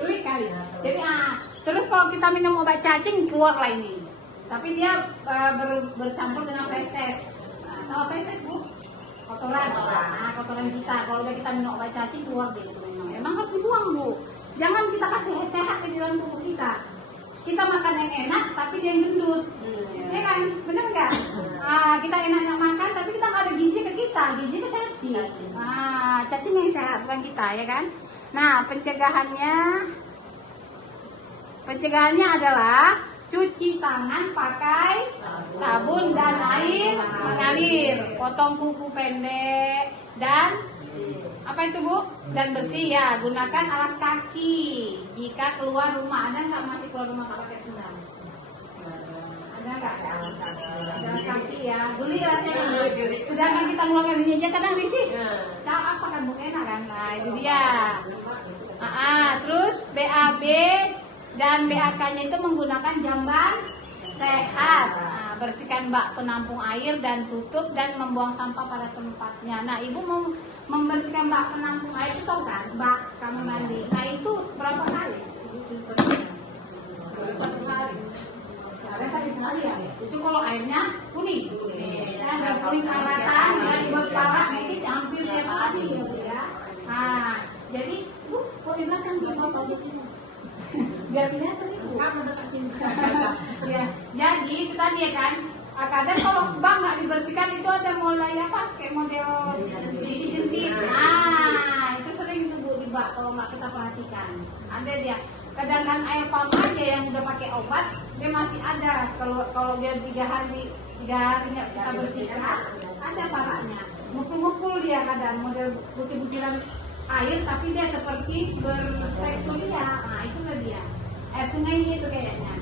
Geli kali. Jadi terus kalau kita minum obat cacing keluarlah ini. Tapi dia bercampur dengan feses. Tahu feses Bu? Kotoran. Kotoran kita. Kalau udah kita minum obat cacing keluar deh itu memang. Emang harus dibuang Bu. Jangan kita kasih sehat ke dalam tubuh kita. Kita makan yang enak tapi dia yang gendut. Ya kan? Bener nggak? Kita enak-enak makan tapi kita nggak ada gizi ke kita. Gizi ke cacing. Cacing yang sehat bukan kita ya kan? Nah, pencegahannya adalah cuci tangan pakai sabun dan air mengalir, potong kuku pendek dan apa itu Bu? Dan bersih ya. Gunakan alas kaki jika keluar rumah. Ada nggak masih keluar rumah pakai sendal? Ada nggak? Alas kaki ya. Geli rasanya. Sedangkan kita ngeluarkan ini aja kadang risih. Tahu apa kan Bu? Enak kan? Nah itu dia. Terus BAB dan BAK-nya itu menggunakan jamban sehat. Bersihkan bak penampung air dan tutup dan membuang sampah pada tempatnya. Nah, Ibu mau membersihkan bak penampung air itu tahu kan? Bak kamar mandi. Nah, itu berapa kali? Satu kali. Sekali ya. Itu kalau airnya kuning. Dan kuning karatan, dibuat parah, mungkin hampir tiap hari ya Bu ya. Jadi Bu, kok di belakang di sini? Biar kelihatan itu sama dekat sini. Ya, jadi itu tadi ya kan. Kadang kalau bak nggak dibersihkan itu ada mulai apa? Kayak model jentik. Itu sering tuh Bu di bak kalau nggak kita perhatikan. Ada dia. Kadang kan air pump aja yang udah pakai obat dia masih ada. Kalau dia 3 hari nggak kita bersihkan, ada paraknya. Mukul-mukul dia kadang model butiran air tapi dia seperti berstrukturnya. Itu udah dia air sungai itu kayaknya.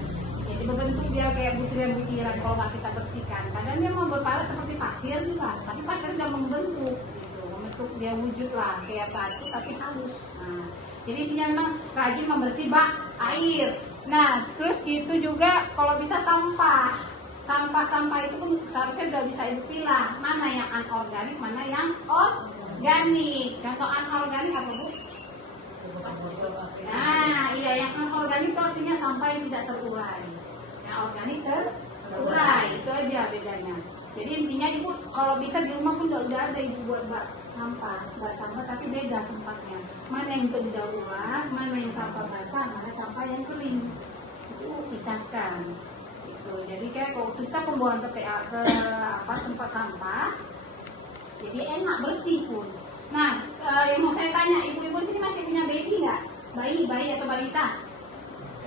Jadi berbentuk dia kayak butiran-butiran kalau nggak kita bersihkan. Kadang dia mau berparah seperti pasir juga, tapi pasir udah membentuk gitu. Membentuk dia wujud lah kayak batu tapi halus. Jadi intinya memang rajin membersih bak air. Nah terus gitu juga kalau bisa sampah itu pun seharusnya udah bisa Ibu pilah mana yang anorganik mana yang organik. Contoh anorganik apa Bu? Iya yang anorganik itu artinya sampah yang tidak terurai. Yang organik terurai, itu aja bedanya. Jadi intinya Ibu kalau bisa di rumah pun udah ada Ibu buat bak sampah tapi beda tempatnya. Mana yang untuk didaur ulang, mana yang sampah basah, mana sampah yang kering. Itu pisahkan. Jadi kayak kalau kita pembuangan ke tempat sampah, jadi enak bersih pun. Nah, yang mau saya tanya, ibu-ibu di sini masih punya baby nggak? Bayi atau balita?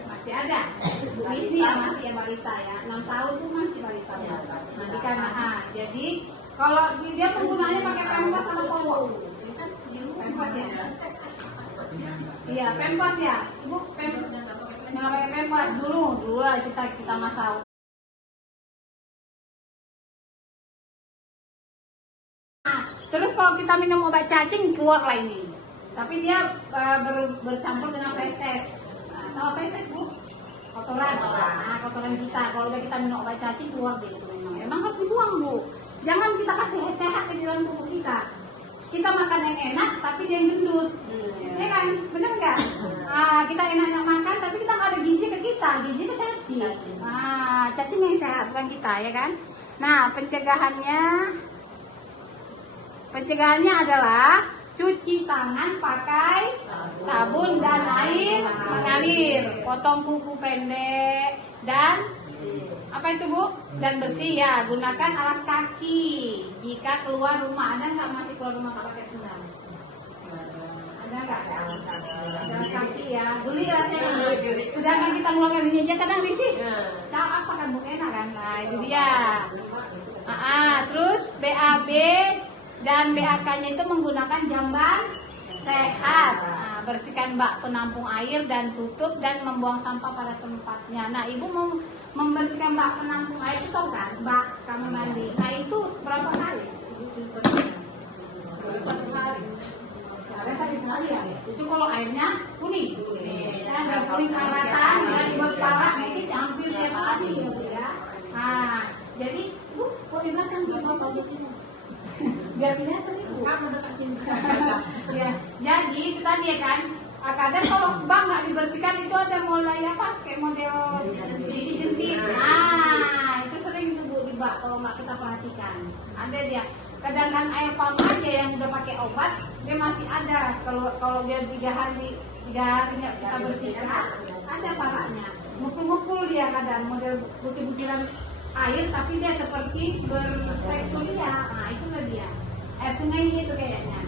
Masih ada. Bu Misni ya masih ya balita ya. 6 tahun pun masih balita. Nanti karena jadi kalau dia penggunanya pakai pempas sama powo. Pempas ya. Iya pempas ya. Ibu nggak pakai pempas dulu kita masak. Terus kalau kita minum obat cacing keluarlah ini. Tapi dia bercampur dengan feses. Tahu feses Bu? Kotoran. Kotoran kita. Kalau udah kita minum obat cacing keluar deh itu memang. Emang harus dibuang Bu. Jangan kita kasih sehat ke dalam tubuh kita. Kita makan yang enak tapi dia yang gendut. Ya kan? Bener nggak? Kita enak-enak makan tapi kita nggak ada gizi ke kita. Gizi ke cacing. Cacing yang sehat bukan kita ya kan? Nah pencegahannya adalah cuci tangan pakai sabun dan air mengalir, potong kuku pendek dan apa itu Bu? Dan bersih ya. Gunakan alas kaki jika keluar rumah. Ada nggak masih keluar rumah pakai sendal? Ada nggak? Alas kaki ya. Geli rasanya. Sedangkan kita ngeluarkan ini aja kadang risih. Tahu apa kan Bu? Enak kan? Nah itu dia. Terus BAB dan BAK-nya itu menggunakan jamban sehat. Bersihkan bak penampung air dan tutup dan membuang sampah pada tempatnya. Nah Ibu mau membersihkan bak penampung air itu tahu kan? Bak kamar mandi. Nah itu berapa kali? Satu kali. Sekali ya. Itu kalau airnya kuning. Dan kuning karatan, dibuat parah, mungkin hampir tiap hari ya. Jadi Bu, kok di belakang di sini? Biar kelihatan itu sama dekat sini. Ya, jadi itu tadi ya kan. Kadang kalau bang nggak dibersihkan itu ada mulai apa? Kayak model jentik. Nah, itu sering tuh Bu di bak kalau nggak kita perhatikan. Ada dia. Kadang-kadang air pump aja yang udah pakai obat, dia masih ada. Kalau dia 3 hari nggak kita bersihkan, ada paraknya. Mukul-mukul dia kadang model butir-butiran air, tapi dia seperti bertekstur dia. Nah, itulah dia. Air sungai itu kayaknya.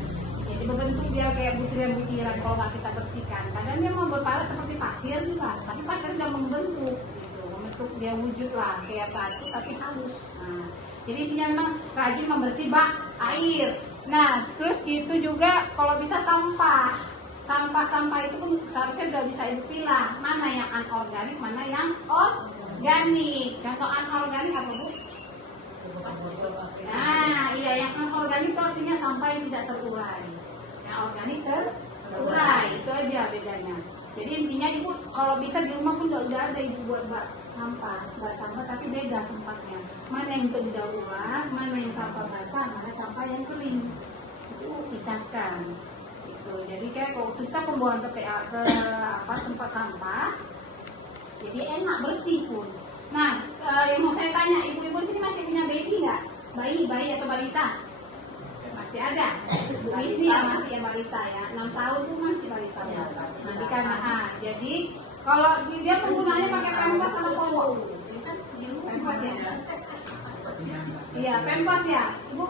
Jadi berbentuk dia kayak butiran-butiran kalau nggak kita bersihkan. Kadang dia mau berparah seperti pasir juga, tapi pasir udah membentuk, gitu. Membentuk dia wujud lah kayak batu tapi halus. Nah, jadi intinya memang rajin membersih bak air. Nah, terus gitu juga kalau bisa sampah itu pun seharusnya udah bisa ibu pilah mana yang anorganik, mana yang organik. Contoh anorganik apa Bu? Nah, iya yang anorganik itu artinya sampah yang tidak terurai. Yang organik terurai, itu aja bedanya. Jadi intinya ibu kalau bisa di rumah pun udah ada ibu buat bak sampah tapi beda tempatnya. Mana yang untuk didaur ulang, mana yang sampah basah, mana sampah yang kering. Itu pisahkan. Gitu. Jadi kayak kalau kita pembuangan ke tempat sampah, jadi enak bersih pun. Nah, yang mau saya tanya, ibu-ibu di sini masih punya baby nggak? Bayi atau balita? Masih ada. Bu Isni ya masih ya balita ya. 6 tahun tuh masih balita. Nanti karena jadi kalau dia penggunaannya pakai pempas sama popok. Pempas ya. Iya pempas ya. Ibu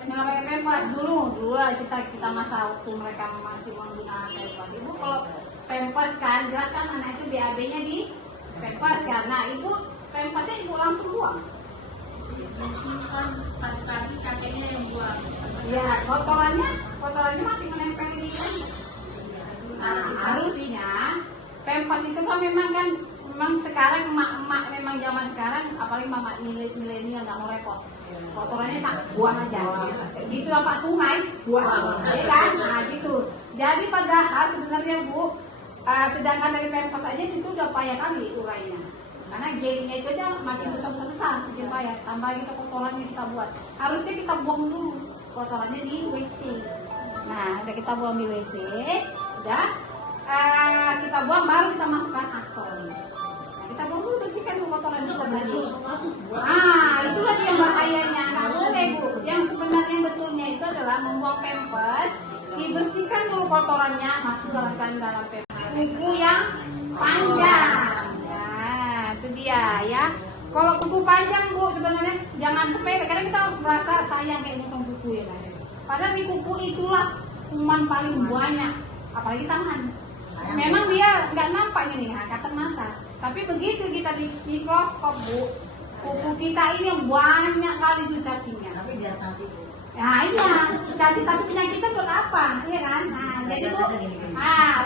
nggak pakai pempas dulu lah kita masa waktu mereka masih menggunakan pempas. Ibu kalau pempas kan jelas kan anak itu BAB-nya di pempas karena ibu pempasnya ibu langsung buang. Pagi-pagi kakeknya yang buang. Ya kotorannya masih menempel di pempas. Nah, harusnya pempas itu kan memang sekarang emak-emak memang zaman sekarang apalagi mama milenial nggak mau repot. Kotorannya buang aja. Gitu apa sungai buang. Ya kan? Nah gitu. Jadi padahal sebenarnya Bu sedangkan dari pempas aja itu udah payah kali urainya. Karena jelinya itu aja makin besar, makin payah. Tambah kita kotorannya kita buat. Harusnya kita buang dulu kotorannya di WC. Nah, udah kita buang di WC, udah kita buang baru kita masukkan asol. Nah, kita buang dulu bersihkan dulu kotoran kita tadi. Itulah dia bahayanya. Nggak boleh Bu. Yang sebenarnya betulnya itu adalah membuang pempas, dibersihkan dulu kotorannya, masuk dalam pempas. Kuku yang panjang. Nah, itu dia ya. Kalau kuku panjang Bu sebenarnya jangan sepele. Karena kita merasa sayang kayak potong kuku ya kan. Padahal di kuku itulah kuman paling banyak, apalagi tangan. Memang dia nggak nampak ini, kasat mata. Tapi begitu kita di mikroskop Bu, kuku kita ini banyak kali tuh cacingnya. Tapi dia cantik Bu. Nah iya, cacing tapi penyakitnya buat apa, iya kan? Nah jadi Bu,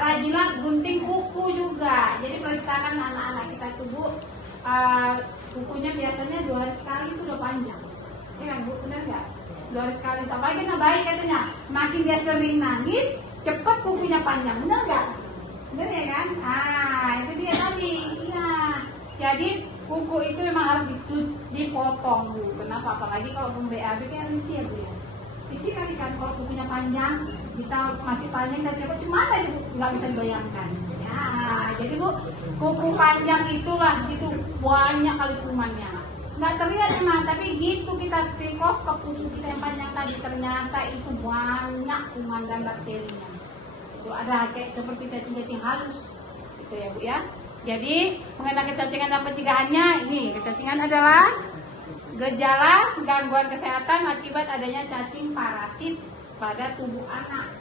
rajinlah gunting kuku juga. Jadi periksakan anak-anak kita itu Bu, kukunya biasanya 2 hari sekali itu udah panjang. Iya kan Bu, benar nggak? 2 hari sekali. Apalagi kena bayi katanya, makin dia sering nangis, cepat kukunya panjang, benar nggak? Benar ya kan? Itu dia tadi. Iya. Jadi kuku itu memang harus dipotong Bu. Kenapa? Apalagi kalau BAB kan risih ya Bu ya. Risih kali kan kalau kukunya panjang, kita masih tanya dan coba cuma aja nggak bisa dibayangkan. Ya, jadi Bu, kuku panjang itulah situ banyak kali kumannya. Nggak terlihat memang, tapi gitu kita mikroskop kuku kita yang panjang tadi ternyata itu banyak kuman dan bakterinya. Itu ada kayak seperti cacing-cacing halus, gitu ya Bu ya. Jadi mengenai kecacingan dan pencegahannya, ini kecacingan adalah gejala gangguan kesehatan akibat adanya cacing parasit pada tubuh anak.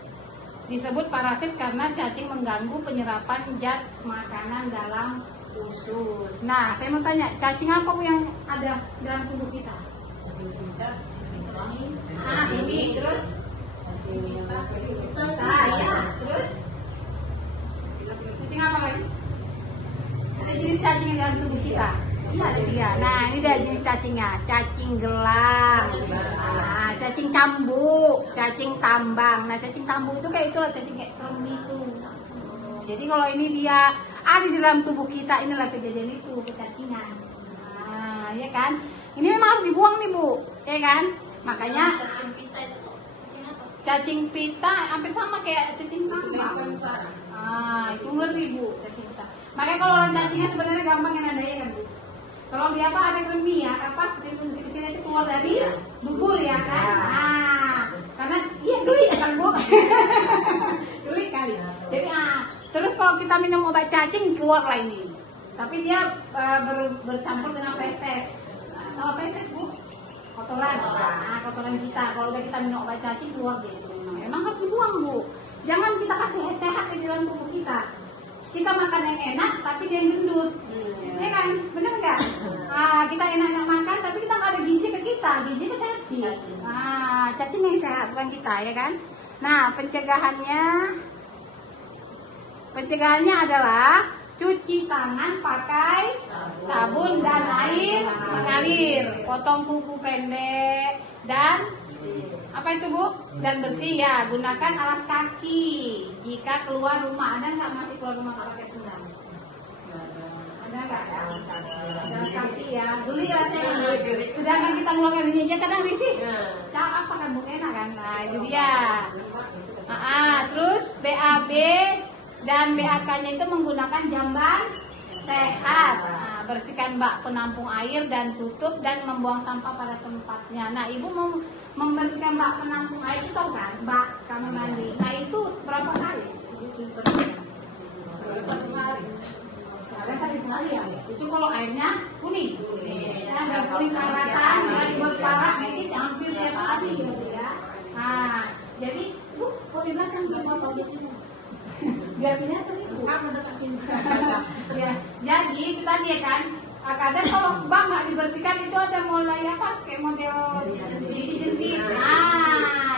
Disebut parasit karena cacing mengganggu penyerapan zat makanan dalam usus. Nah, saya mau tanya, cacing apa Bu yang ada dalam tubuh kita? Ini terus? Ya, terus? Cacing apa lagi? Ada jenis cacing yang dalam tubuh kita. Iya ada 3. Nah ini dia jenis cacingnya. Cacing gelang, cacing cambuk, cacing tambang. Nah cacing tambuk itu kayak itulah cacing kayak kremi itu. Jadi kalau ini dia ada di dalam tubuh kita, inilah kejadian itu kecacingan. Nah ya kan. Ini memang harus dibuang nih Bu, ya kan. Makanya cacing pita hampir sama kayak cacing tambang. Itu ngeri Bu cacing kita. Makanya kalau orang cacingnya sebenarnya gampang yang adanya kan Bu. Kalau dia apa ada kremi ya, apa kecil-kecil itu keluar dari bubur ya kan. Karena iya geli ya kan Bu. Geli kali. Jadi terus kalau kita minum obat cacing keluarlah ini. Tapi dia bercampur dengan feses. Kalau feses Bu, kotoran. Kotoran kita. Kalau udah kita minum obat cacing keluar dia itu. Memang harus dibuang Bu. Jangan kita kasih sehat di dalam tubuh kita. Kita makan yang enak tapi dia gendut. Ya kan? Bener nggak? Kita enak-enak makan tapi kita nggak ada gizi ke kita. Gizi ke cacing. Cacing yang sehat bukan kita ya kan? Nah, pencegahannya adalah cuci tangan pakai sabun dan air mengalir, potong kuku pendek dan apa itu Bu? Dan bersih ya. Gunakan alas kaki jika keluar rumah. Ada nggak masih keluar rumah nggak pakai sendal? Ada nggak? Alas kaki ya. Geli rasanya. Sedangkan kita ngeluarin ini aja kadang risih. Apa kan Bu, enak kan? Nah itu dia. Terus BAB dan BAK-nya itu menggunakan jamban sehat. Bersihkan bak penampung air dan tutup dan membuang sampah pada tempatnya. Nah Ibu mau membersihkan bak penampung air itu tahu kan? Bak kamar mandi. Nah itu berapa kali? Sekali ya. Itu kalau airnya kuning. Kuning karatan, dibuat parah, ini hampir tiap hari ya. Jadi Bu, kalau di belakang berapa di sini? Biar kelihatan itu. Ya, jadi itu tadi ya kan. Kadang kalau bak nggak dibersihkan itu ada mulai apa? Kayak model jentik.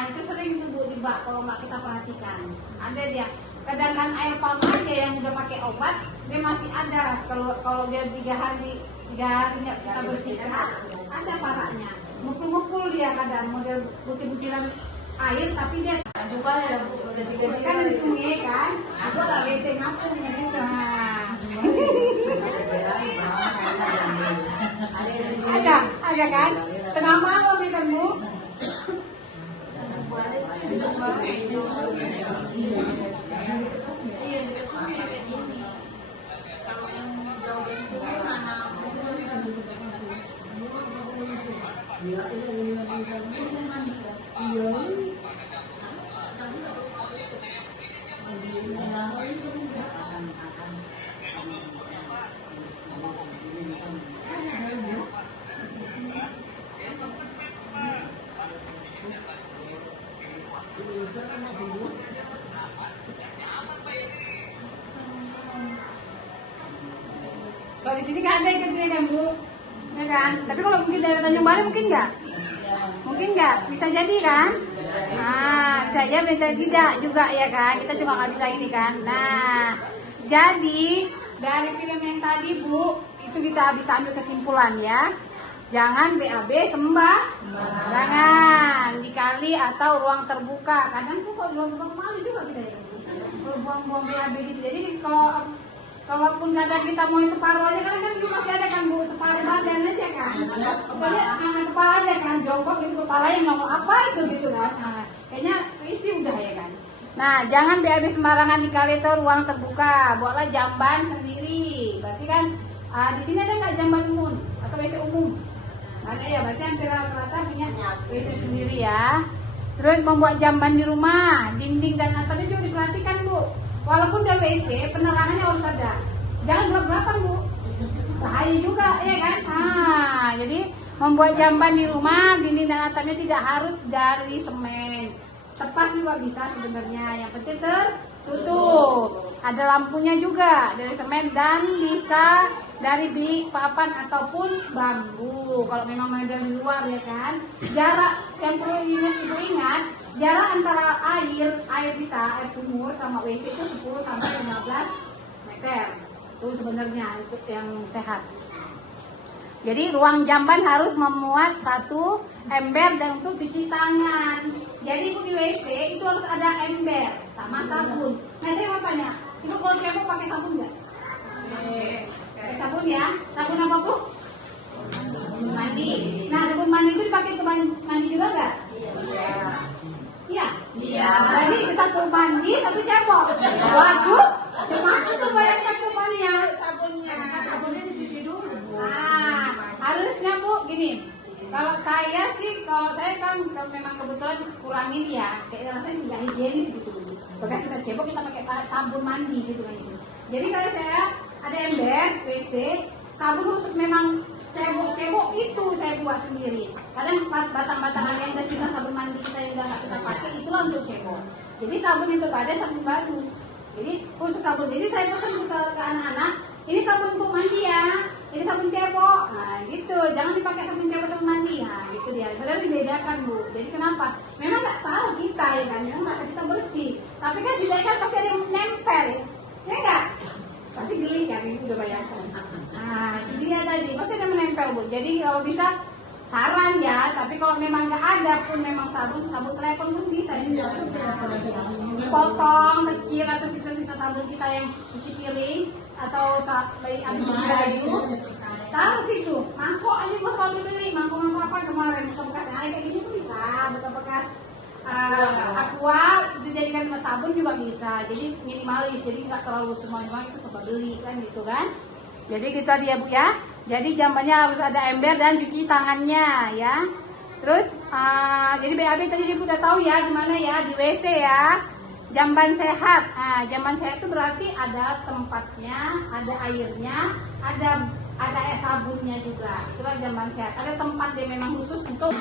Itu sering tuh Bu di bak kalau nggak kita perhatikan. Ada dia. Kadang-kadang air pump aja yang udah pakai obat dia masih ada. Kalau dia 3 hari nggak kita bersihkan, ada paraknya. Mukul-mukul dia kadang model butir-butiran air tapi dia coba ya kan di sungai kan. Aku ada WC ngampung ya bisa. Ada kan? Tengah malam ya kan Bu? Kalau di sini kan ada ikan kan Bu, ya kan? Tapi kalau mungkin dari Tanjung Balai mungkin nggak? Mungkin nggak? Bisa jadi kan? Bisa aja, bisa tidak juga ya kan? Kita cuma nggak bisa ini kan? Nah, jadi dari film yang tadi Bu, itu kita bisa ambil kesimpulan ya. Jangan BAB sembarangan di kali atau ruang terbuka. Kadang tuh kalau di ruang malu juga kita ya. Kalau buang-buang BAB gitu. Jadi kalaupun kadang kita mau separuh aja kan itu masih ada kan Bu, separuh badan aja kan. Pokoknya kepala aja kan, jongkok gitu kepalanya ngomong apa itu gitu kan. Kayaknya isi udah ya kan. Nah, jangan BAB sembarangan di kali atau ruang terbuka. Buatlah jamban sendiri. Berarti kan di sini ada nggak jamban umum atau WC umum? Ada ya, berarti hampir rata-rata punya WC sendiri ya. Terus membuat jamban di rumah, dinding dan atapnya juga diperhatikan Bu. Walaupun udah WC, penerangannya harus ada. Jangan gelap-gelapan Bu, bahaya juga ya kan. Jadi membuat jamban di rumah, dinding dan atapnya tidak harus dari semen. Tepas juga bisa sebenarnya, yang penting tertutup. Ada lampunya juga dari semen dan bisa dari bilik papan ataupun bambu. Kalau memang mau dari luar ya kan. Jarak yang perlu Ibu ingat, jarak antara air kita, air sumur sama WC itu 10 sampai 15 meter. Itu sebenarnya untuk yang sehat. Jadi ruang jamban harus memuat 1 ember dan untuk cuci tangan. Jadi Ibu di WC itu harus ada ember sama sabun. Nah saya mau tanya, Ibu kalau kepo pakai sabun nggak? Pakai sabun ya. Sabun apa Bu? Mandi. Nah sabun mandi itu dipakai untuk mandi juga nggak? Iya. Iya. Berarti kita tuh mandi tapi cebok. Waduh. gini, kalau saya kan memang kebetulan kurangin ya, kayak rasanya tidak higienis gitu. Bahkan kita cebok kita pakai sabun mandi gitu kan. Jadi kalau saya ada ember WC, sabun khusus memang cebok itu saya buat sendiri. Kadang batang-batangan yang udah sisa sabun mandi kita yang udah nggak kita pakai itulah untuk cebok. Jadi sabun itu ada sabun baru. Jadi khusus sabun. Jadi saya pesan ke anak-anak, ini sabun untuk mandi ya. Ini sabun cebok, nah gitu, jangan dipakai sabun cebok sabun mandi, nah gitu dia. Padahal dibedakan Bu. Jadi kenapa? Memang nggak tahu kita ya kan, memang rasa kita bersih. Tapi kan tidak kan pasti ada yang nempel, ya enggak? Pasti geli kan, ini udah bayangkan. Nah, jadi ya tadi pasti ada menempel Bu. Jadi kalau bisa saran ya, tapi kalau memang nggak ada pun memang sabun telepon pun bisa dipotong kecil atau sisa-sisa sabun kita yang cuci piring atau bayi baju taruh situ mangkok aja gua selalu beli mangkok apa kemarin bekas air kayak gini tuh bisa bekas aqua itu jadikan sabun juga bisa, jadi minimalis, jadi nggak terlalu semua itu coba beli kan gitu kan. Jadi kita dia Bu ya, jadi jambannya harus ada ember dan cuci tangannya ya. Terus jadi BAB tadi dia udah tahu ya gimana ya di WC ya. Jamban sehat. Nah, jamban sehat itu berarti ada tempatnya, ada airnya, ada sabunnya juga. Itulah jamban sehat. Ada tempat dia memang khusus untuk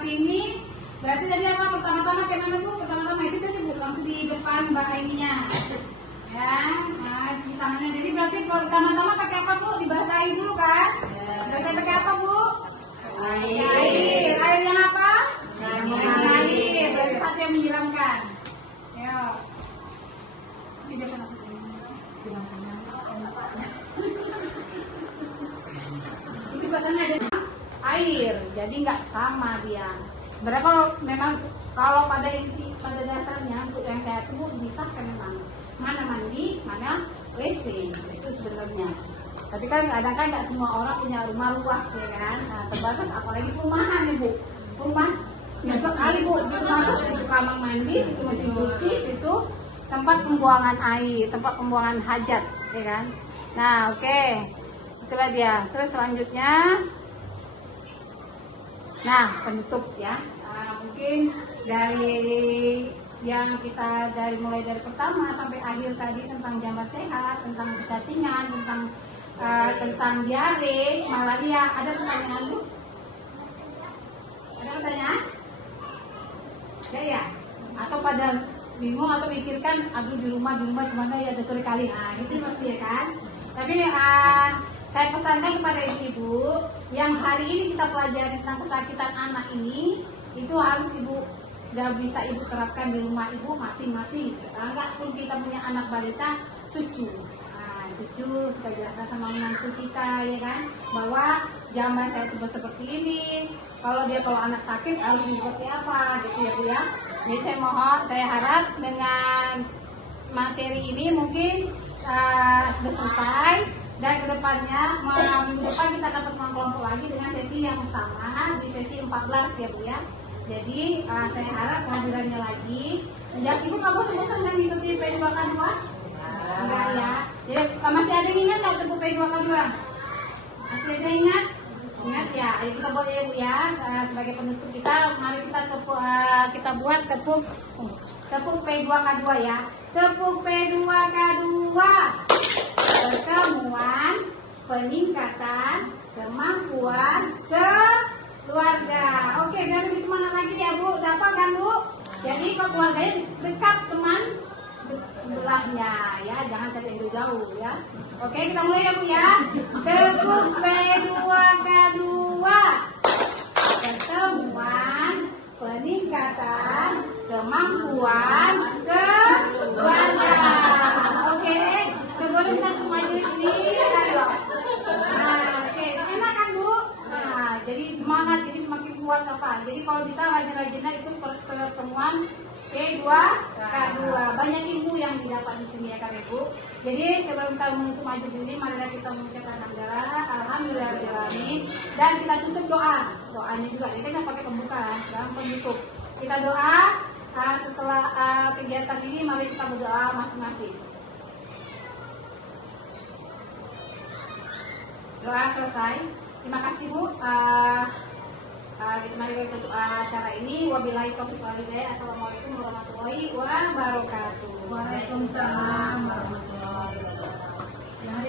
ini berarti tadi apa pertama-tama kayak mana Bu? Pertama-tama itu tadi Bu langsung di depan ininya ya, nah di tangannya. Jadi berarti pertama-tama pakai apa Bu? Dibasahi dulu kan? Dibasahi pakai apa Bu? Air yang apa? Air, berarti satu yang menyiramkan. Ayo di depan aku itu bahasanya ada air, jadi nggak sama dia. Berarti kalau memang pada dasarnya untuk yang saya tuh bisa kan memang mana mandi, mana WC itu sebenarnya. Tapi kan kadang kan nggak semua orang punya rumah luas ya kan, nah, terbatas apalagi perumahan nih Bu, rumah nyesek kali Bu, itu kamar mandi, itu mesin cuci, itu tempat pembuangan air, tempat pembuangan hajat ya kan. Nah oke, itulah dia. Terus selanjutnya nah penutup ya, mungkin dari yang kita mulai dari pertama sampai akhir tadi tentang jamban sehat, tentang cacing, tentang diare, malaria. Ada pertanyaan Bu? Ada pertanyaan? Ya? Atau pada bingung atau mikirkan, aduh di rumah gimana ya, ada sore kali. Nah itu pasti ya kan. Tapi saya pesankan kepada ibu-ibu yang hari ini kita pelajari tentang kesakitan anak ini, itu harus ibu gak bisa ibu terapkan di rumah ibu masing-masing. Enggak pun kita punya anak balita, cucu. Nah, cucu kita jelaskan sama menantu kita ya kan, bahwa zaman saya itu seperti ini. Kalau anak sakit harus seperti apa gitu ya Bu ya. Jadi saya harap dengan materi ini mungkin sudah selesai. Dan kedepannya, minggu depan kita dapat kelompok lagi dengan sesi yang sama di sesi 14 ya Bu ya. Jadi saya harap kehadirannya lagi. Ya, Ibu nggak bosan-bosan kan ikuti P2K2? Enggak ya. Jadi masih ada yang ingat nggak tepuk P2K2? Masih ada yang ingat? Ingat ya. Ayo kita buat ya Bu ya. Sebagai penutup kita, mari kita kita buat tepuk P2K2 ya. Tepuk P2K2. Pertemuan peningkatan kemampuan keluarga. Oke, biar lebih semangat lagi ya Bu. Dapat kan Bu? Jadi kalau keluarganya dekat teman sebelahnya ya, jangan terlalu jauh ya. Oke, kita mulai ya Bu ya. Tepuk P2K2. Pertemuan peningkatan kemampuan keluarga. Oke, sebelum kita ke majelis ini oke, enak kan Bu? Nah, jadi semangat, jadi makin kuat apa? Jadi kalau bisa rajin-rajinlah itu pertemuan P2K2. Banyak ilmu yang didapat di sini ya kan Ibu. Jadi sebelum kita menutup majelis ini, marilah kita mengucapkan alhamdulillahirobbilalamin dan kita tutup doa. Doanya juga, ini kita pakai pembukaan, sekarang penutup. Kita doa setelah kegiatan ini, mari kita berdoa masing-masing. Doa selesai. Terima kasih Bu. Mari kita tutup acara ini. Wabillahi taufiq wal hidayah. Assalamualaikum warahmatullahi wabarakatuh. Waalaikumsalam warahmatullahi wabarakatuh.